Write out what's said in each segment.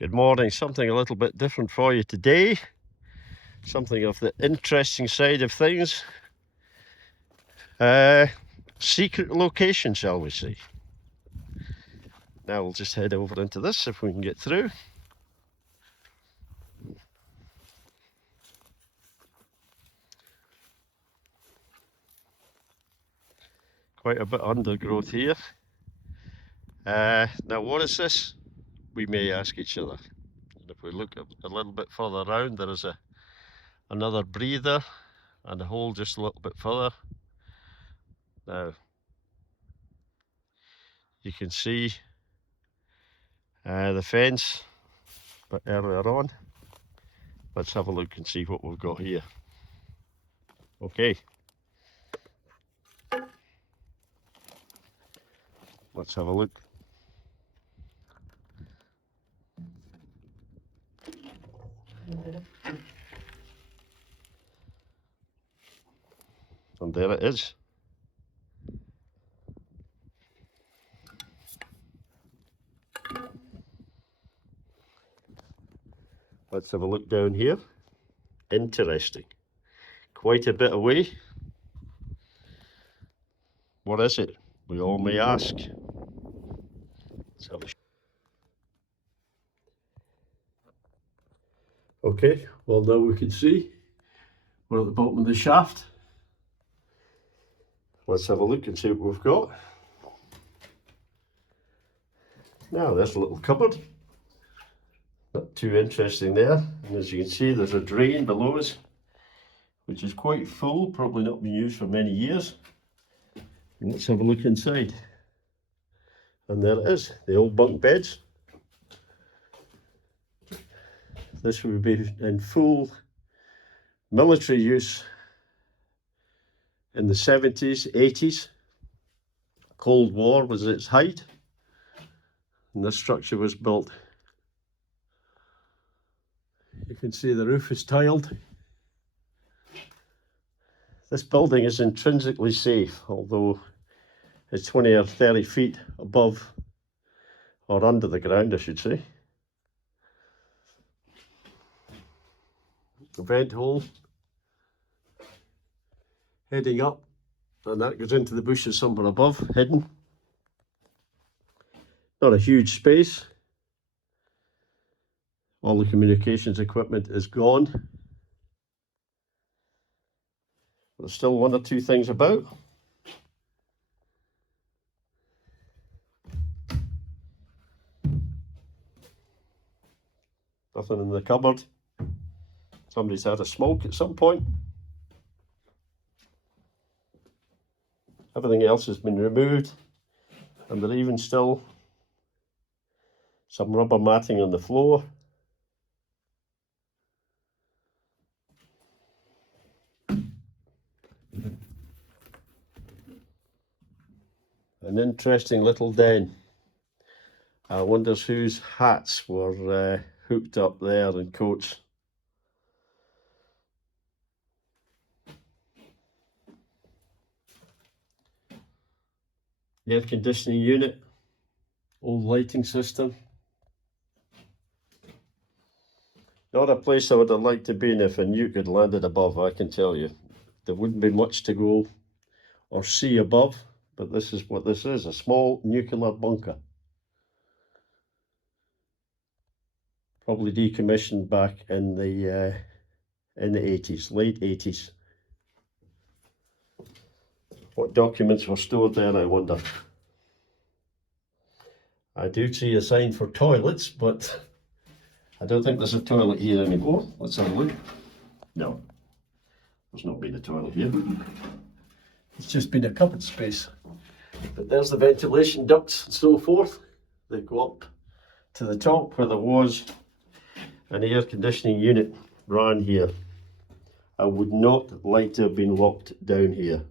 Good morning. Something a little bit different for you today. Something of the interesting side of things. Secret location, shall we say. Now we'll just head over into this if we can get through. Quite a bit of undergrowth here. Now what is this? We may ask each other. And if we look a little bit further around, there is another breather and a hole just a little bit further. Now you can see the fence a bit earlier on. Let's have a look and see what we've got here. Okay. Let's have a look. And there it is. Let's have a look down here. Interesting. Quite a bit away. What is it? We all may ask. Let's have Okay, well now we can see we're at the bottom of the shaft. Let's have a look and see what we've got. Now there's a little cupboard. Not too interesting there. And as you can see, there's a drain below us, which is quite full, probably not been used for many years. And let's have a look inside. And there it is, the old bunk beds. This would be in full military use in the 70s, 80s. Cold War was at its height. And this structure was built. You can see the roof is tiled. This building is intrinsically safe, although it's 20 or 30 feet above or under the ground, I should say. The vent hole heading up, and that goes into the bushes somewhere above, hidden. Not a huge space. All the communications equipment is gone. There's still one or two things about. Nothing in the cupboard. Somebody's had a smoke at some point. Everything else has been removed, and there's even still some rubber matting on the floor. An interesting little den. I wonder whose hats were hooked up there and coats. Air conditioning unit, old lighting system. Not a place I would have liked to be in if a nuke had landed above, I can tell you. There wouldn't be much to go or see above, but this is what this is, a small nuclear bunker. Probably decommissioned back in the 80s, late 80s. What documents were stored there, I wonder. I do see a sign for toilets, but I don't think there's a toilet here anymore. Let's have a look. No, there's not been a toilet here. It's just been a cupboard space. But there's the ventilation ducts and so forth. They go up to the top where there was an air conditioning unit ran here. I would not like to have been locked down here.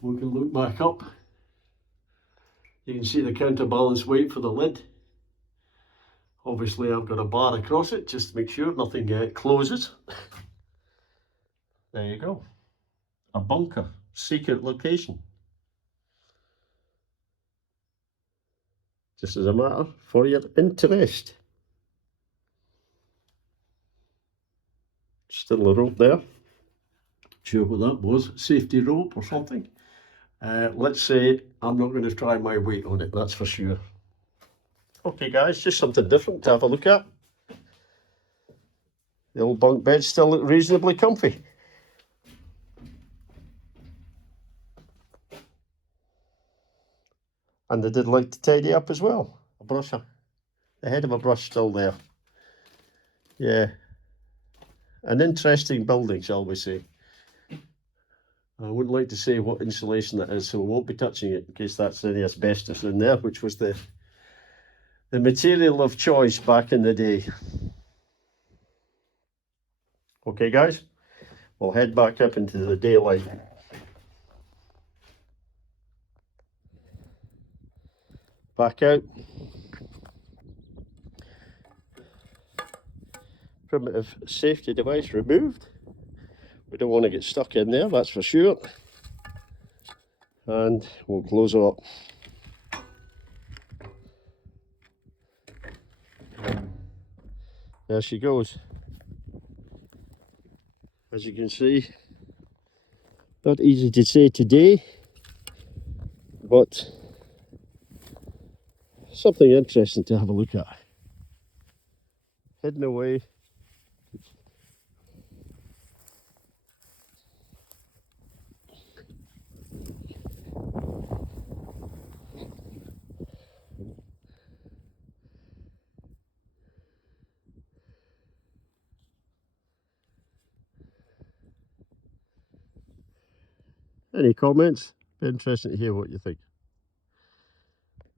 We can look back up. You can see the counterbalance weight for the lid. Obviously I've got a bar across it just to make sure nothing closes. There you go. A bunker, secret location. just as a matter for your interest. Still a rope there. Sure what that was, safety rope or something. Let's say I'm not going to try my weight on it, that's for sure. Okay guys, just something different to have a look at. The old bunk beds still look reasonably comfy. And they did like to tidy up as well. A brush, the head of a brush still there. Yeah, an interesting building, shall we say. I wouldn't like to say what insulation that is, so we won't be touching it in case that's any asbestos in there, which was the material of choice back in the day. Okay guys, we'll head back up into the daylight. Back out. Primitive safety device removed. We don't want to get stuck in there, that's for sure. And we'll close her up. There she goes. As you can see, not easy to say today, but something interesting to have a look at. Hidden away. Any comments? Be interesting to hear what you think.